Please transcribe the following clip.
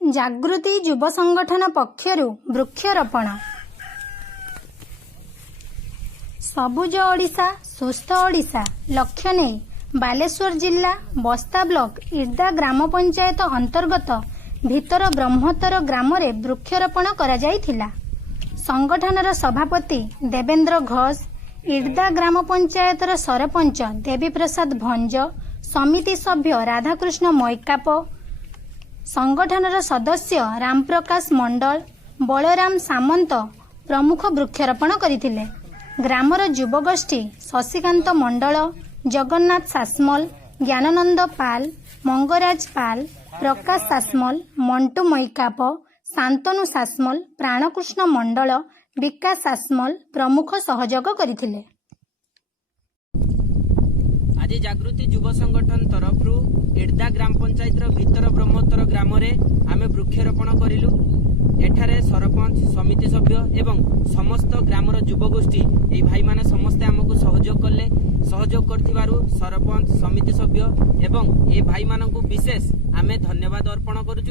जागृति युव संगठन पक्षरु वृक्षरोपण। सबुज ओडिशा सुस्थ ओडिशा लक्ष्य नहीं बालेश्वर जिला बस्ता ब्लॉक इर्दा ग्राम पंचायत अंतर्गत भीतर ब्रह्मोत्तर ग्राम रे वृक्षरोपण करा जायथिला। संगठनर सभापति देवेंद्र घोष, इर्दा ग्राम पंचायतर सरपंच देवी प्रसाद भंज, समिति सभ्य राधाकृष्ण मैकाप, संगठनर सदस्य रामप्रकाश मंडल, बलराम सामंत प्रमुख वृक्षरोपण करथिले। ग्रामर युवगोष्ठी शशिकांत मंडल, जगन्नाथ सासमल, ज्ञाननंद पाल, मंगराज पाल, प्रकाश सासमल, मंटू मैकाप, शांतनु सासमल, प्राणकृष्ण मंडल, विकास सासमल प्रमुख सहयोग करथिले। आज जागृति युव संगठन तरफरु इर्दा ग्राम पंचायतर भीतर ब्रह्मोत्तर ग्राम रे आमे वृक्षरोपण करिलु। एठारे सरपंच समिति सभ्य एवं समस्त ग्रामर युवगोष्ठी ए भाई माने समस्ते हमकु सहयोग कले। सहयोग करथिबारु सरपंच समिति सभ्य एवं ए भाई मानकु विशेष आमे धन्यवाद अर्पण करूछु।